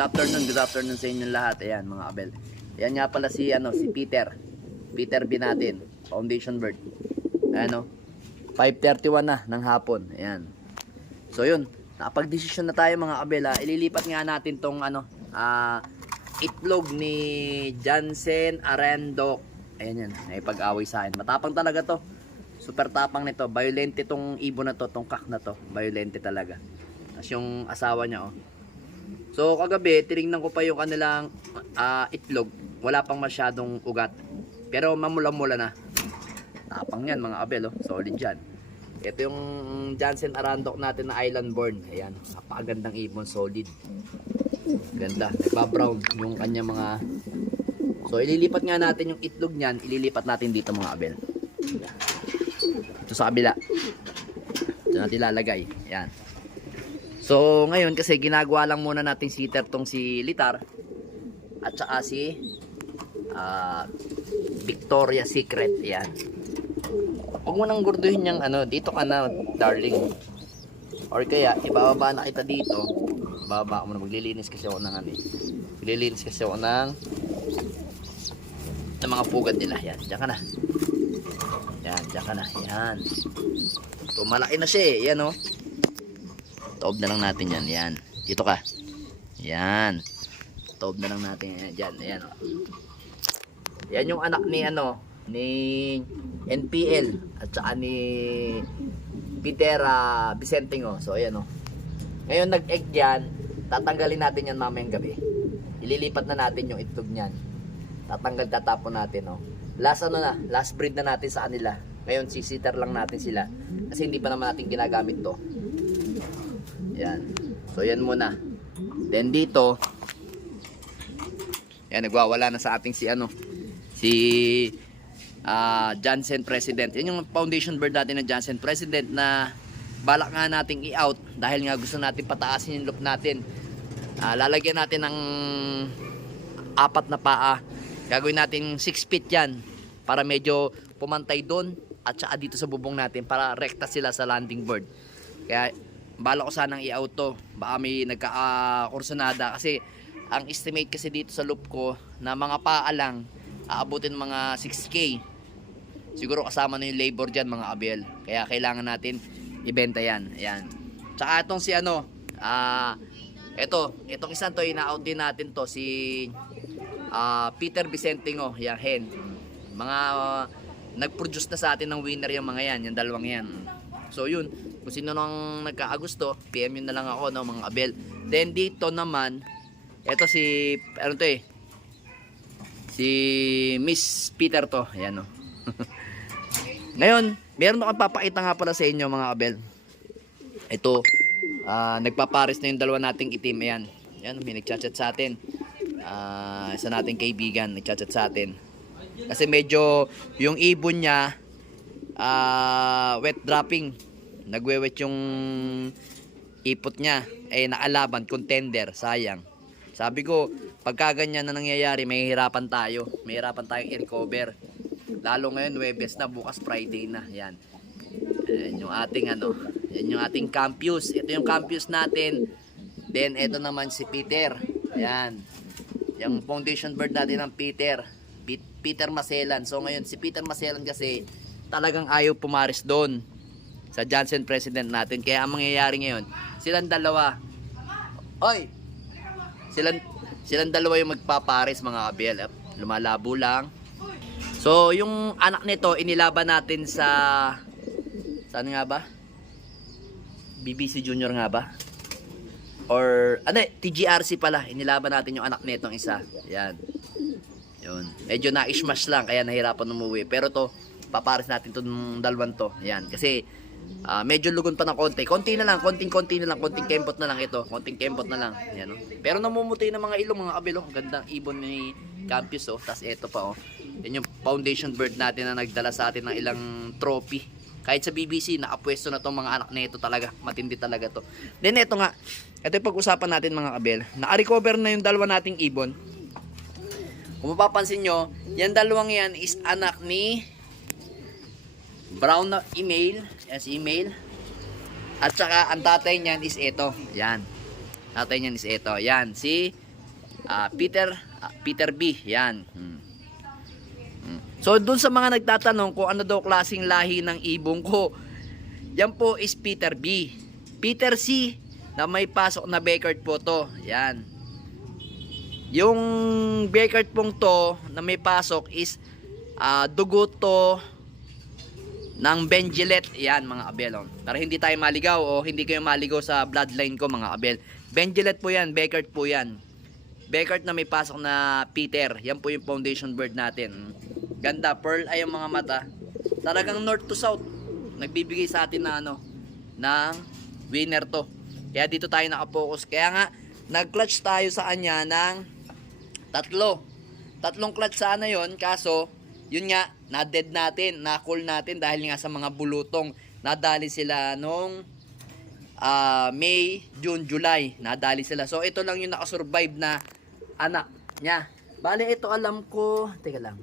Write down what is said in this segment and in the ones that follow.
Good afternoon, good afternoon sa inyo lahat. Ayan, mga kabel. Ayan nga pala si, ano, si Peter. Peter Binatin, Foundation Bird. Ayan, oh. 5.31 na ng hapon. Ayan. So, yun. Nakapag-desisyon na tayo, mga kabel. Ha? Ililipat nga natin tong, ano, ah, itlog ni Jansen Arendok. Ayan yan. May pag-away sa akin. Matapang talaga to. Super tapang nito. Violente tong ibon na to, tong kak na to. Violente talaga. Tapos yung asawa niya, oh. So kagabi, tinignan ko pa yung kanilang ah, itlog. Wala pang masyadong ugat. Pero mamula-mula na. Tapang yan mga abel, oh. solid yan. Ito yung Jansen Arandok natin na island born. Ayan, napakagandang ibon, solid. Ganda, nagpa-brown yung kanya mga... So ililipat nga natin yung itlog niyan, ililipat natin dito mga abel. Ito sa kabila. Ito natin lalagay. Ayan. So, ngayon kasi ginagawa lang muna natin sitter tong si Litar at saka si ah, Victoria Secret. Yan. Huwag mo nang gurduhin yung ano, dito ka na, darling. Or kaya, ibababa na kita dito. Bababa ako na, maglilinis kasi ako ng ano eh. Maglilinis kasi ako ng ng mga pugad nila. Yan, diyan ka na. Yan, diyan ka na. Yan. So, malaki na siya eh. Yan oh. Toob na lang natin yan. Yan. Dito ka. Yan. Toob na lang natin yan. Yan. Yan. oh. Yan yung anak ni ano, ni NPL at saka ni Peter uh, Vicentingo. So ayan oh. Ngayon nag-egg yan, tatanggalin natin yan mamayang gabi. Ililipat na natin yung itlog niyan. Tatanggal tatapon natin oh. Last ano na, last breed na natin sa kanila. Ngayon sisiter lang natin sila kasi hindi pa naman natin ginagamit to. Yan. So yan muna. Then dito yan nagwawala na sa ating si ano si ah Jansen President. Yan yung foundation bird natin na Jansen President na balak nga nating i-out dahil nga gusto natin pataasin yung loop natin. Ah, lalagyan natin ng apat na paa. Gagawin natin 6 feet yan para medyo pumantay doon at saka dito sa bubong natin para rekta sila sa landing board. Kaya bala ko sanang i-out. Baka may nagka-kursunada kasi ang estimate kasi dito sa loop ko na mga paa lang aabutin mga 6k. Siguro kasama na yung labor dyan mga abel. Kaya kailangan natin ibenta yan. Ayan. Tsaka itong si ano, ah, ito, itong isang to, ina-out din natin to, si ah, Peter Vicentingo, yung hen. Mga ah, nag-produce na sa atin ng winner yung mga yan, yung dalawang yan. So yun, kung sino nang nagkaagusto, PM yun na lang ako, no, mga abel. Then dito naman, ito si, ano to eh, si Miss Peter to, ayan o. Ngayon, meron akong papakita nga pala sa inyo mga abel. Ito, ah, nagpapares na yung dalawa nating itim, ayan. Ayan, may nagchat-chat sa atin. Ah, isa nating kaibigan, nagchat-chat sa atin. Kasi medyo, yung ibon niya, ah, wet dropping. Nagwe-wet yung ipot niya. Eh, naalaban, contender, sayang. Sabi ko, pagka ganyan na nangyayari, may hirapan tayo. May hirapan tayong i-recover. Lalo ngayon, Webes na, bukas Friday na. Yan. Yan yung ating ano, yan yung ating campus. Ito yung campus natin. Then, ito naman si Peter. Ayan. Yung foundation bird natin ng Peter. Peter Maselan. So, ngayon, si Peter Maselan kasi talagang ayaw pumaris doon sa Johnson President natin. Kaya ang mangyayari ngayon, silang dalawa. Oy! Silang, silang dalawa yung magpapares mga kabel. Lumalabo lang. So, yung anak nito, inilaban natin sa... Saan nga ba? BBC Junior nga ba? Or, ano eh, TGRC pala. Inilaban natin yung anak nitong isa. Yan. Yun. Medyo na-smash lang, kaya nahirapan umuwi. Pero to, papares natin itong dalawang to. Yan. Kasi, ah, medyo lugon pa ng konti. Konti na lang, konting-konti na lang, konting kempot na lang ito. Konting kempot na lang. Yan, oh. Pero namumuti ng mga ilong, mga kabilo. Gandang ibon ni Campus, oh. Tapos ito pa, oh. Yan yung foundation bird natin na nagdala sa atin ng ilang trophy. Kahit sa BBC, nakapwesto na tong mga anak na ito talaga. Matindi talaga to. Then ito nga, ito yung pag-usapan natin mga kabel. Naka-recover na yung dalawa nating ibon. Kung mapapansin nyo, yan dalawang yan is anak ni brown na email. Yes, email. At saka ang tatay niyan is ito. Yan. Tatay niyan is ito. Yan. Si Ah, Peter ah, Peter B. Yan. Hmm. Hmm. So doon sa mga nagtatanong kung ano daw klaseng lahi ng ibong ko, yan po is Peter B. Peter C na may pasok na Beckert po to. Yan. Yung Beckert pong to na may pasok is ah, dugo to ng Benjilet. Yan mga abel. oh. Para hindi tayo maligaw o hindi kayo maligaw sa bloodline ko mga abel. Benjilet po yan, Beckert po yan. Beckert na may pasok na Peter. Yan po yung foundation bird natin. Ganda, pearl ay yung mga mata. Talagang north to south. Nagbibigay sa atin na ano, ng winner to. Kaya dito tayo nakapokus. Kaya nga, nag-clutch tayo sa kanya ng tatlo. Tatlong clutch sana yon kaso, yun nga, na-dead natin, na-call natin dahil nga sa mga bulutong. Nadali sila nung ah, May, June, July. Nadali sila. So, ito lang yung nakasurvive na anak niya. Bale, ito alam ko, teka lang.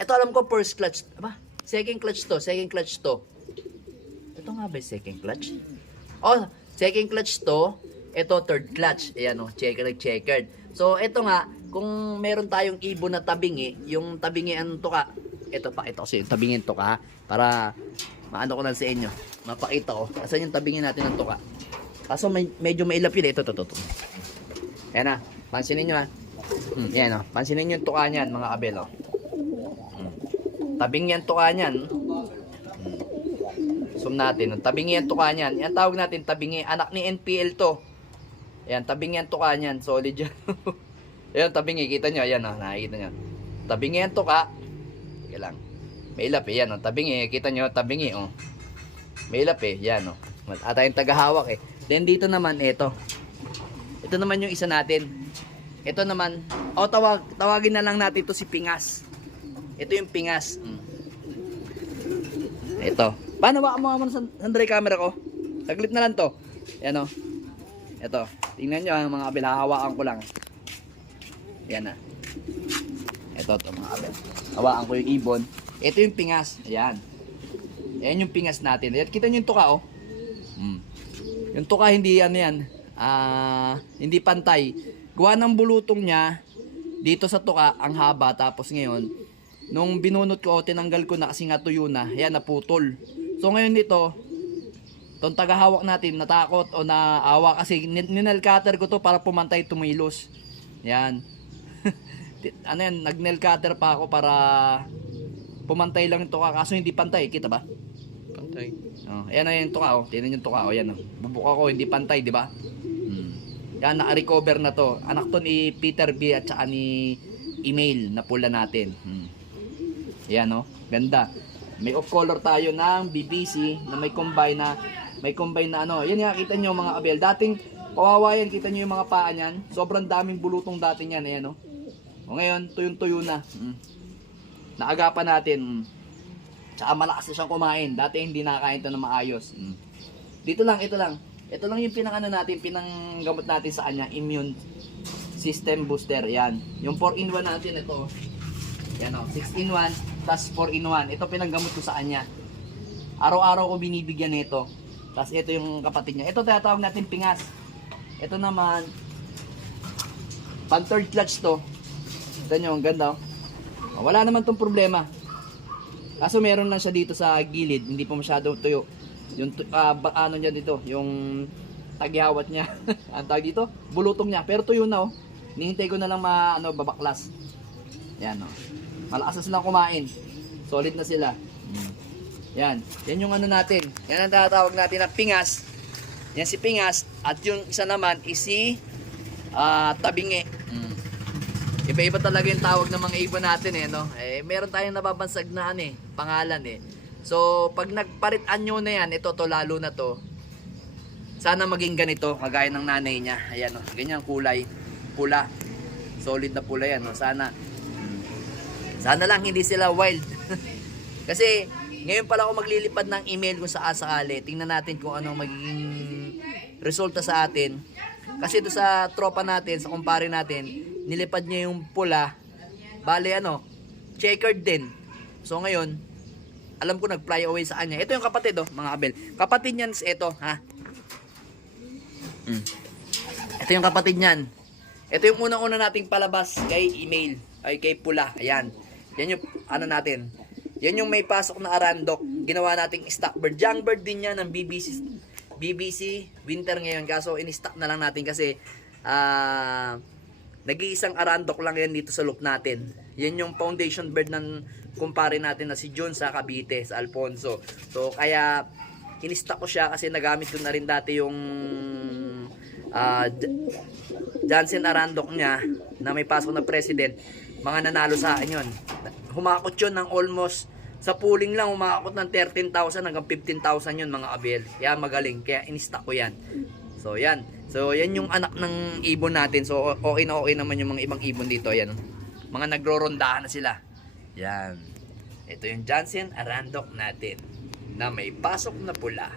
Ito alam ko first clutch. Aba, second clutch to, second clutch to. Ito nga ba second clutch? Oh, second clutch to. Ito third clutch. Ayan oh, checkered, checkered. So, ito nga, kung meron tayong ibon na tabingi, yung tabingi ano to ka, ito pa, ito kasi yung tabingin to ka, para maano ko lang sa inyo, mapakita ko. Asan yung tabingin natin ng tuka? Kaso may, medyo mailap yun. eh. Ito, ito, ito. Ayan na, pansinin nyo ha. Hmm, ayan o, pansinin nyo yung tuka niyan mga kabel o. Hmm. Tabing yan tuka niyan. Hmm. Zoom natin. Ang tabingi yan tuka niyan. Yan tawag natin tabingi. Anak ni NPL to. Ayan, tabingi yan tuka niyan. Solid yan. Ayan, tabingi. Kita nyo. Ayan o, nakikita nyo. Tabingi yan tuka. Sige lang. May ilap eh. Yan o, tabingi. Kita nyo, tabingi o. May ilap eh. Yan o. At tayong tagahawak eh. Then dito naman, ito. Ito naman yung isa natin. Ito naman, o tawag, tawagin na lang natin to si Pingas. Ito yung Pingas. Mm. Ito. Paano ba mo sa Andre camera ko? Saglit na lang to. Yan o. Ito. Tingnan nyo ang mga kabel. Hahawakan ko lang. Yan na. Ito to mga kabel. Hawakan ko yung ibon. Ito yung Pingas. Ayan. Ayan yung Pingas natin. Ayan, kita nyo yung tuka oh. Mm. Yung tuka hindi ano yan. Ah, hindi pantay. Gawa ng bulutong niya dito sa tuka ang haba tapos ngayon nung binunot ko o tinanggal ko na kasi nga tuyo na, yan naputol. So ngayon dito, tong tagahawak natin natakot o naawa kasi nin- ninel cutter ko to para pumantay tumilos. Yan. ano yan, nag nail cutter pa ako para pumantay lang ito ka kaso hindi pantay, kita ba? Pantay. Oh, ayan na yung tuka oh. Tingnan yung tuka oh, ayan oh. Bubuka ko hindi pantay, di ba? Hmm. Yan naka-recover na to. Anak to ni Peter B at saka ni email na pula natin. Hmm. Ayan oh, ganda. May off color tayo ng BBC na may combine na may combine na ano. Yan nga kita nyo mga abel. Dating kawawa yan, kita nyo yung mga paa niyan. Sobrang daming bulutong dati niyan, ayan oh. O ngayon, tuyong-tuyo na. Hmm. Naagapan natin. Hmm. Tsaka malakas na siyang kumain. Dati hindi nakakain ito na maayos. Mm. Dito lang, ito lang. Ito lang yung pinangano natin, pinanggamot natin sa kanya, immune system booster. Yan. Yung 4-in-1 natin, ito. Yan o, 6-in-1 plus 4-in-1. Ito pinanggamot ko sa kanya. Araw-araw ko binibigyan nito. Tapos ito yung kapatid niya. Ito tinatawag natin pingas. Ito naman, pan third clutch to. Ito nyo, ang ganda. oh. Wala naman tong problema. Kaso meron lang siya dito sa gilid, hindi pa masyado tuyo. Yung ba- ano niya dito, yung tagyawat niya. Ang tawag dito, bulutong niya. Pero tuyo na oh. Nihintay ko na lang ma ano babaklas. Yan oh. Malakas na silang kumain. Solid na sila. Mm. Yan. Yan yung ano natin. Yan ang tatawag natin na pingas. Yan si pingas at yung isa naman is si ah, tabingi. Mm. Iba-iba talaga yung tawag ng mga ibon natin eh, no? Eh, meron tayong nababansag na ano eh, pangalan eh. So, pag nagparit anyo na yan, ito to lalo na to, sana maging ganito, kagaya ng nanay niya. Ayan oh, ganyan kulay, pula. Solid na pula yan, no? Sana. Sana lang hindi sila wild. Kasi, ngayon pala ako maglilipad ng email kung saan sakali. Tingnan natin kung anong magiging resulta sa atin. Kasi ito sa tropa natin, sa kumpare natin, nilipad niya yung pula. Bale ano, checkered din. So ngayon, alam ko nag-fly away sa kanya. Ito yung kapatid oh, mga abel. Kapatid niyan ito, ha? Mm. Ito yung kapatid niyan. Ito yung unang-una nating palabas kay email. Ay, kay pula. Ayan. Yan yung, ano natin. Yan yung may pasok na arandok. Ginawa nating stock bird. Young bird din yan ng BBC, BBC winter ngayon. Kaso, in-stock na lang natin kasi, ah, nag-iisang arandok lang yan dito sa loop natin. Yan yung foundation bird ng kumpare natin na si John sa Cavite, sa Alfonso. So, kaya, in-stock ko siya kasi nagamit ko na rin dati yung ah, J- Johnson Arandok niya na may pasok na president, mga nanalo sa akin yun. Humakot yun ng almost sa pooling lang humakot ng 13,000 hanggang 15,000 yun mga abel. Kaya magaling. Kaya in-stock ko yan. So yan. So yan yung anak ng ibon natin. So okay na okay naman yung mga ibang ibon dito. Yan. Mga nagrorondahan na sila. Yan. Ito yung Johnson Arandok natin na may pasok na pula.